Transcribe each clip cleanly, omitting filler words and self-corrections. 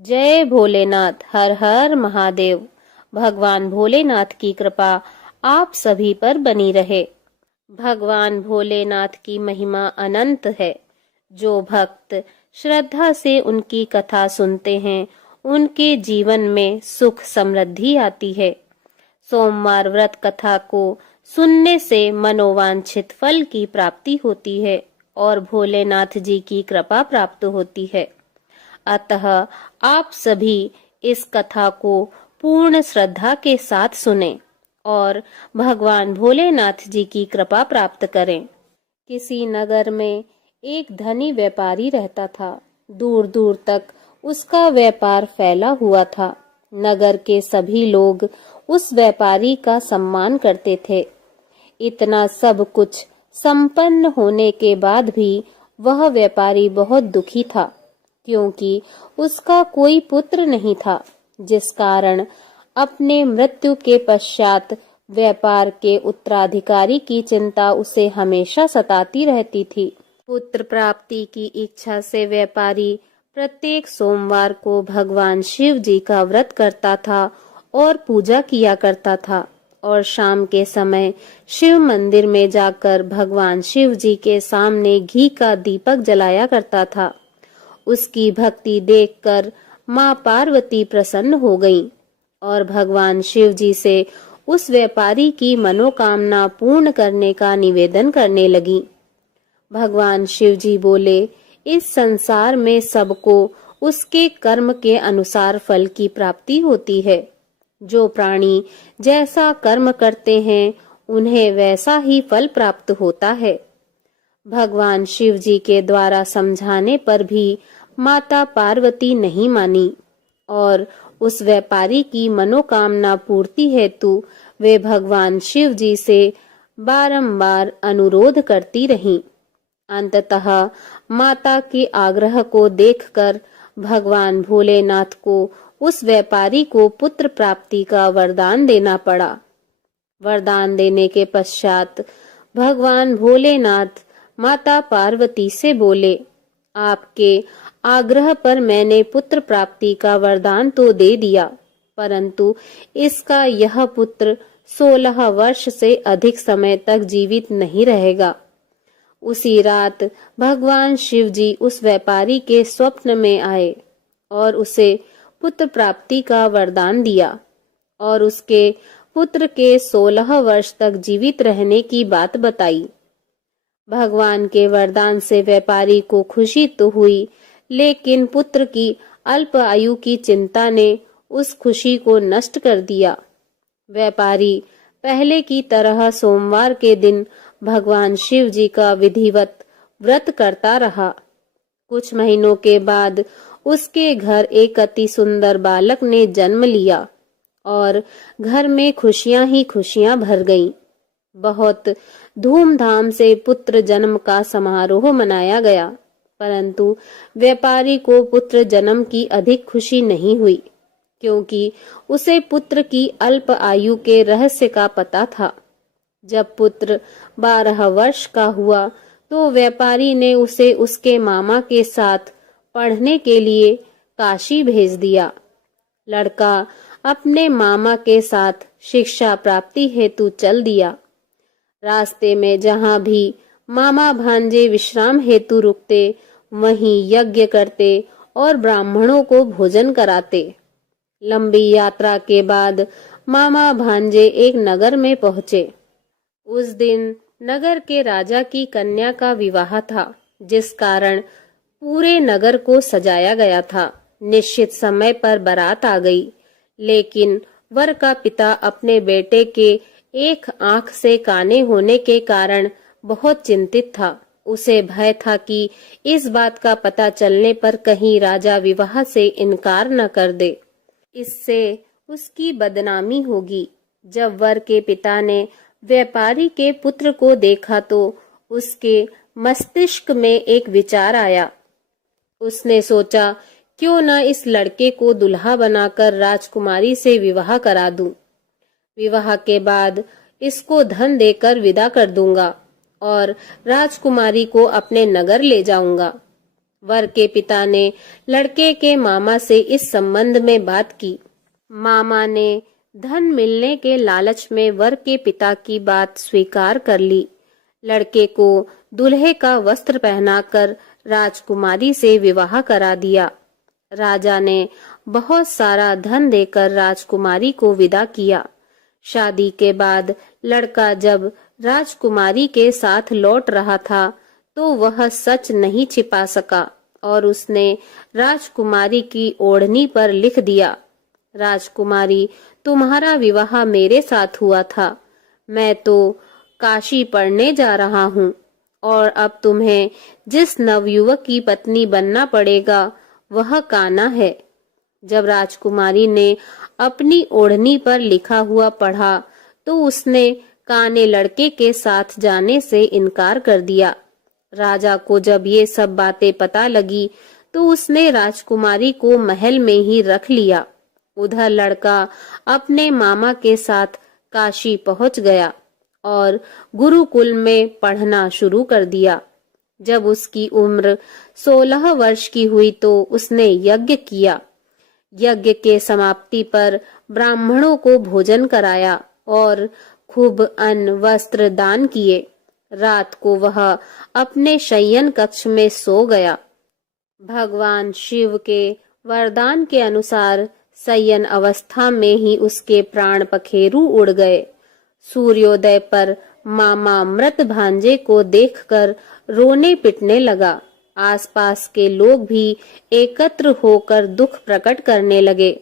जय भोलेनाथ। हर हर महादेव। भगवान भोलेनाथ की कृपा आप सभी पर बनी रहे। भगवान भोलेनाथ की महिमा अनंत है। जो भक्त श्रद्धा से उनकी कथा सुनते हैं, उनके जीवन में सुख समृद्धि आती है। सोमवार व्रत कथा को सुनने से मनोवांछित फल की प्राप्ति होती है और भोलेनाथ जी की कृपा प्राप्त होती है। अतः आप सभी इस कथा को पूर्ण श्रद्धा के साथ सुनें और भगवान भोलेनाथ जी की कृपा प्राप्त करें। किसी नगर में एक धनी व्यापारी रहता था। दूर दूर तक उसका व्यापार फैला हुआ था। नगर के सभी लोग उस व्यापारी का सम्मान करते थे। इतना सब कुछ संपन्न होने के बाद भी वह व्यापारी बहुत दुखी था, क्योंकि उसका कोई पुत्र नहीं था, जिस कारण अपने मृत्यु के पश्चात व्यापार के उत्तराधिकारी की चिंता उसे हमेशा सताती रहती थी। पुत्र प्राप्ति की इच्छा से व्यापारी प्रत्येक सोमवार को भगवान शिव जी का व्रत करता था और पूजा किया करता था और शाम के समय शिव मंदिर में जाकर भगवान शिव जी के सामने घी का दीपक जलाया करता था। उसकी भक्ति देखकर माँ पार्वती प्रसन्न हो गईं और भगवान शिव जी से उस व्यापारी की मनोकामना पूर्ण करने का निवेदन करने लगी। भगवान शिव जी बोले, इस संसार में सबको उसके कर्म के अनुसार फल की प्राप्ति होती है। जो प्राणी जैसा कर्म करते हैं, उन्हें वैसा ही फल प्राप्त होता है। भगवान शिव जी के द्वारा समझाने पर भी माता पार्वती नहीं मानी और उस व्यापारी की मनोकामना पूर्ति हेतु वे भगवान शिव जी से बारंबार अनुरोध करती रहीं। अंततः माता के आग्रह को देखकर भगवान भोलेनाथ को उस व्यापारी को पुत्र प्राप्ति का वरदान देना पड़ा। वरदान देने के पश्चात भगवान भोलेनाथ माता पार्वती से बोले, आपके आग्रह पर मैंने पुत्र प्राप्ति का वरदान तो दे दिया, परंतु इसका यह पुत्र 16 वर्ष से अधिक समय तक जीवित नहीं रहेगा। उसी रात भगवान शिव जी उस व्यापारी के स्वप्न में आए और उसे पुत्र प्राप्ति का वरदान दिया और उसके पुत्र के 16 वर्ष तक जीवित रहने की बात बताई। भगवान के वरदान से व्यापारी को खुशी तो हुई, लेकिन पुत्र की अल्प आयु की चिंता ने उस खुशी को नष्ट कर दिया। व्यापारी पहले की तरह सोमवार के दिन भगवान शिव जी का विधिवत व्रत करता रहा। कुछ महीनों के बाद उसके घर एक अति सुंदर बालक ने जन्म लिया और घर में खुशियां ही खुशियां भर गईं। बहुत धूमधाम से पुत्र जन्म का समारोह मनाया गया, परंतु व्यापारी को पुत्र जन्म की अधिक खुशी नहीं हुई, क्योंकि उसे पुत्र की अल्प आयु के रहस्य का पता था। जब पुत्र 12 वर्ष का हुआ तो व्यापारी ने उसे उसके मामा के साथ पढ़ने के लिए काशी भेज दिया। लड़का अपने मामा के साथ शिक्षा प्राप्ति हेतु चल दिया। रास्ते में जहाँ भी मामा भांजे विश्राम हेतु रुकते, वहीं यज्ञ करते और ब्राह्मणों को भोजन कराते। लंबी यात्रा के बाद मामा भांजे एक नगर में पहुंचे। उस दिन नगर के राजा की कन्या का विवाह था, जिस कारण पूरे नगर को सजाया गया था। निश्चित समय पर बारात आ गई, लेकिन वर का पिता अपने बेटे के एक आंख से काने होने के कारण बहुत चिंतित था। उसे भय था कि इस बात का पता चलने पर कहीं राजा विवाह से इनकार न कर दे, इससे उसकी बदनामी होगी। जब वर के पिता ने व्यापारी के पुत्र को देखा तो उसके मस्तिष्क में एक विचार आया। उसने सोचा, क्यों न इस लड़के को दुल्हा बनाकर राजकुमारी से विवाह करा दूं। विवाह के बाद इसको धन देकर विदा कर दूंगा और राजकुमारी को अपने नगर ले जाऊंगा। वर के पिता ने लड़के के मामा से इस संबंध में बात की। मामा ने धन मिलने के लालच में वर के पिता की बात स्वीकार कर ली। लड़के को दूल्हे का वस्त्र पहनाकर राजकुमारी से विवाह करा दिया। राजा ने बहुत सारा धन देकर राजकुमारी को विदा किया। शादी के बाद लड़का जब राजकुमारी के साथ लौट रहा था तो वह सच नहीं छिपा सका और उसने राजकुमारी की ओढ़नी पर लिख दिया, राजकुमारी, तुम्हारा विवाह मेरे साथ हुआ था। मैं तो काशी पढ़ने जा रहा हूँ और अब तुम्हें जिस नवयुवक की पत्नी बनना पड़ेगा वह कान्हा है। जब राजकुमारी ने अपनी ओढ़नी पर लिखा हुआ पढ़ा तो उसने काने लड़के के साथ जाने से इनकार कर दिया। राजा को जब ये सब बातें पता लगी तो उसने राजकुमारी को महल में ही रख लिया। उधर लड़का अपने मामा के साथ काशी पहुंच गया और गुरुकुल में पढ़ना शुरू कर दिया। जब उसकी उम्र 16 वर्ष की हुई तो उसने यज्ञ किया। यज्ञ के समाप्ति पर ब्राह्मणों को भोजन कराया और खूब अन्न वस्त्र दान किए। रात को वह अपने शयन कक्ष में सो गया। भगवान शिव के वरदान के अनुसार शयन अवस्था में ही उसके प्राण पखेरु उड़ गए। सूर्योदय पर मामा मृत भांजे को देखकर रोने पिटने लगा। आसपास के लोग भी एकत्र होकर दुख प्रकट करने लगे।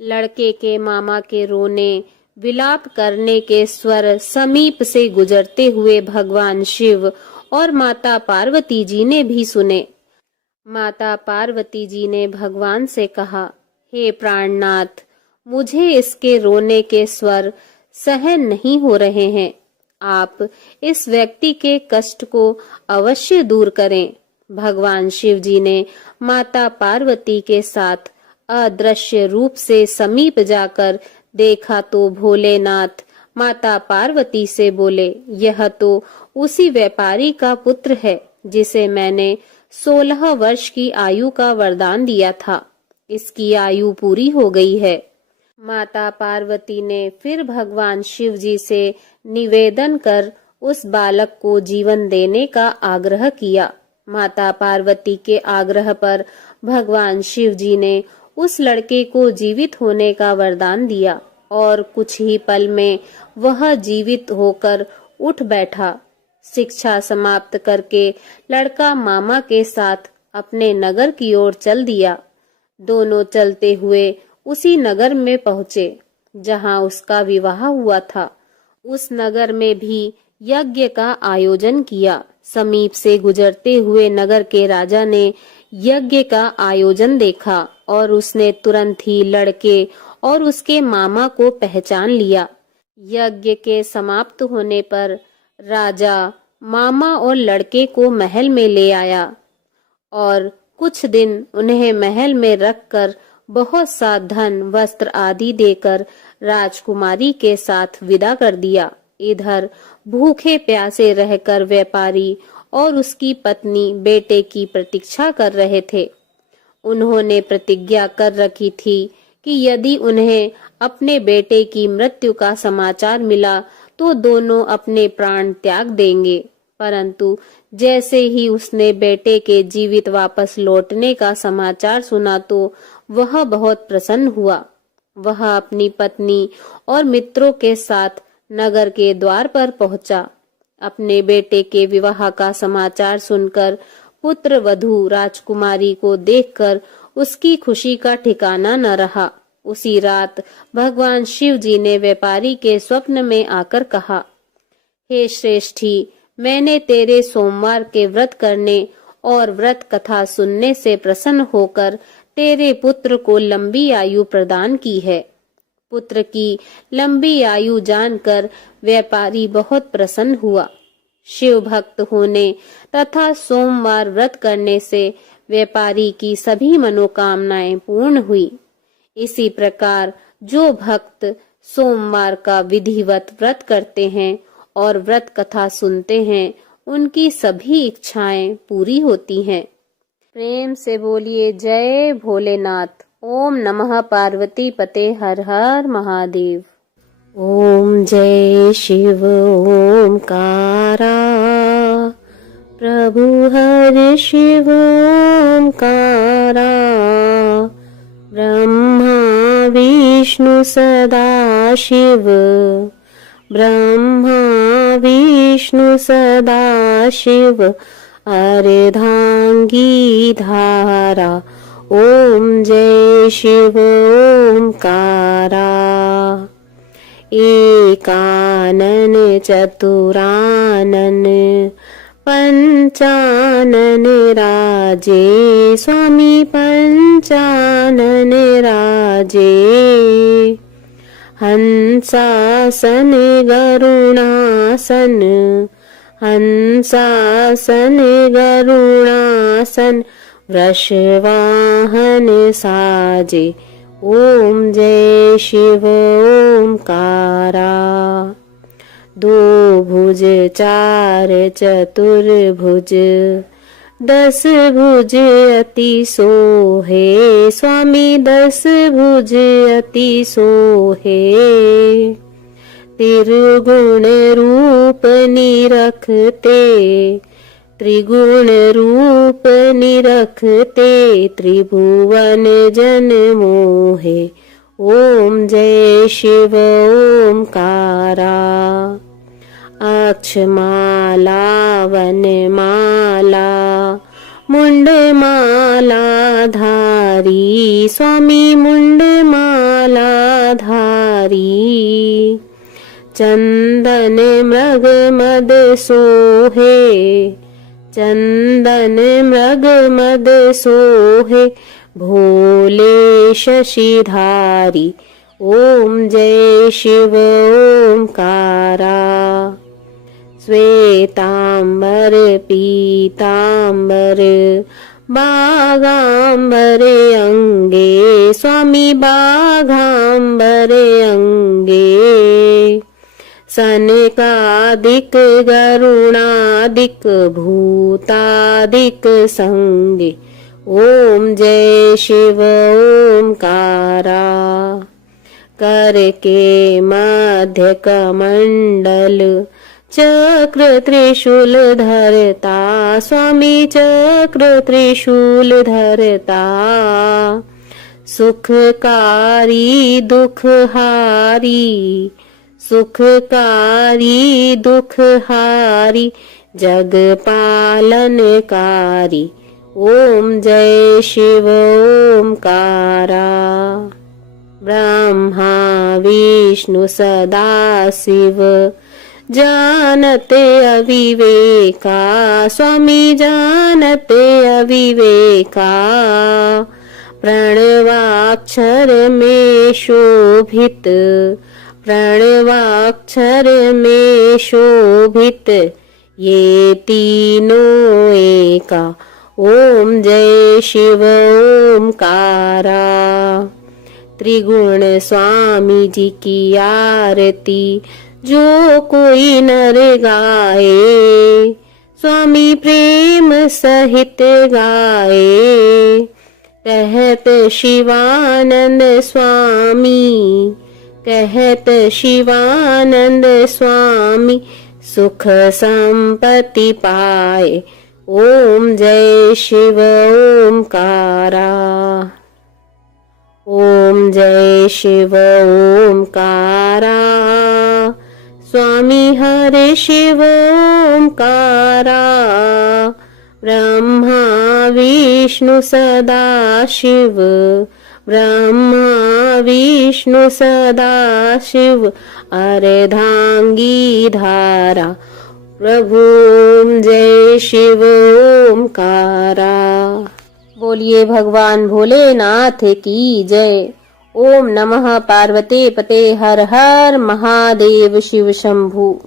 लड़के के मामा के रोने विलाप करने के स्वर समीप से गुजरते हुए भगवान शिव और माता पार्वती जी ने भी सुने। माता पार्वती जी ने भगवान से कहा, हे प्राणनाथ, मुझे इसके रोने के स्वर सहन नहीं हो रहे हैं। आप इस व्यक्ति के कष्ट को अवश्य दूर करें। भगवान शिव जी ने माता पार्वती के साथ अदृश्य रूप से समीप जाकर देखा तो भोलेनाथ माता पार्वती से बोले, यह तो उसी व्यापारी का पुत्र है जिसे मैंने 16 वर्ष की आयु का वरदान दिया था। इसकी आयु पूरी हो गई है। माता पार्वती ने फिर भगवान शिव जी से निवेदन कर उस बालक को जीवन देने का आग्रह किया। माता पार्वती के आग्रह पर भगवान शिव जी ने उस लड़के को जीवित होने का वरदान दिया और कुछ ही पल में वह जीवित होकर उठ बैठा। शिक्षा समाप्त करके लड़का मामा के साथ अपने नगर की ओर चल दिया। दोनों चलते हुए उसी नगर में पहुंचे जहां उसका विवाह हुआ था। उस नगर में भी यज्ञ का आयोजन किया। समीप से गुजरते हुए नगर के राजा ने यज्ञ का आयोजन देखा और उसने तुरंत ही लड़के और उसके मामा को पहचान लिया। यज्ञ के समाप्त होने पर राजा मामा और लड़के को महल में ले आया और कुछ दिन उन्हें महल में रखकर बहुत सा धन वस्त्र आदि देकर राजकुमारी के साथ विदा कर दिया। इधर भूखे प्यासे रहकर व्यापारी और उसकी पत्नी बेटे की प्रतीक्षा कर रहे थे। उन्होंने प्रतिज्ञा कर रखी थी कि यदि उन्हें अपने बेटे की मृत्यु का समाचार मिला तो दोनों अपने प्राण त्याग देंगे। परंतु जैसे ही उसने बेटे के जीवित वापस लौटने का समाचार सुना तो वह बहुत प्रसन्न हुआ। वह अपनी पत्नी और मित्रों के साथ नगर के द्वार पर पहुंचा। अपने बेटे के विवाह का समाचार सुनकर पुत्र वधू राजकुमारी को देखकर उसकी खुशी का ठिकाना न रहा। उसी रात भगवान शिव जी ने व्यापारी के स्वप्न में आकर कहा, हे श्रेष्ठी, मैंने तेरे सोमवार के व्रत करने और व्रत कथा सुनने से प्रसन्न होकर तेरे पुत्र को लंबी आयु प्रदान की है। पुत्र की लंबी आयु जानकर व्यापारी बहुत प्रसन्न हुआ। शिव भक्त होने तथा सोमवार व्रत करने से व्यापारी की सभी मनोकामनाएं पूर्ण हुई। इसी प्रकार जो भक्त सोमवार का विधिवत व्रत करते हैं और व्रत कथा सुनते हैं, उनकी सभी इच्छाएं पूरी होती हैं। प्रेम से बोलिए जय भोलेनाथ। ओम नमः पार्वती पते हर हर महादेव। ओम जय शिव ओमकारा, प्रभु हर शिव ओमकारा, ब्रह्मा विष्णु सदा शिव, ब्रह्मा विष्णु सदा शिव, अर्धांगी धारा। ओम जय शिव ओमकारा, एकानन चतुरानन पंचानन राजे, स्वामी पंचानन राजे, हंसासन गरुणासन, हंसासन गरुणासन, वृषवाहन साजे। ओम जय शिव ओमकारा, दो भुज चार चतुर्भुज, 10 भुज अति सोहे, स्वामी 10 भुज अति सोहे, त्रिगुण रूप निरखते, त्रिगुण रूप निरखते, त्रिभुवन जन मोहे। ओम जय शिव ओमकारा, अक्षमाला वनमाला, मुंडमाला धारी, स्वामी मुंडमाला धारी, चंदन मृग मद सोहे, चंदन मृग मद सोहे, भोले शशिधारी। ओम जय शिव ओमकारा, श्वेतांबर पीतांबर, बागांबर अंगे, स्वामी बाघांबर अंगे, सनकादिक गरुणादिक भूतादिक संगे। ओम जय शिव ओमकारा, कर के मध्य कमंडल, चक्र त्रिशूल धरता, स्वामी चक्र त्रिशूल धरता, सुखकारी दुखहारी, सुखकारी दुखहारी, जग पालनकारी। ओम जय शिव ओमकारा, ब्रह्मा विष्णु सदा शिव, जानते अविवेका, स्वामी जानते अविवेका, प्रणवाक्षर में शोभित, प्रणवाक्षर में शोभित, ये तीनों एका। ओम जय शिव ओमकारा, त्रिगुण स्वामी जी की आरती जो कोई नर गाए, स्वामी प्रेम सहित गाए, कहत शिवानंद स्वामी, कहत शिवानंद स्वामी, सुख संपत्ति पाए। ओम जय शिव ओमकारा, ओम जय शिव ओमकारा, स्वामी हरे शिव ओमकारा, ब्रह्मा विष्णु सदा शिव, ब्रह्मा विष्णु सदा शिव, अर्धांगी धारा। प्रभु ओम जय शिव ओमकारा। बोलिए भगवान भोलेनाथ की जय। ओम नमः पार्वती पते हर हर महादेव शिव शंभु।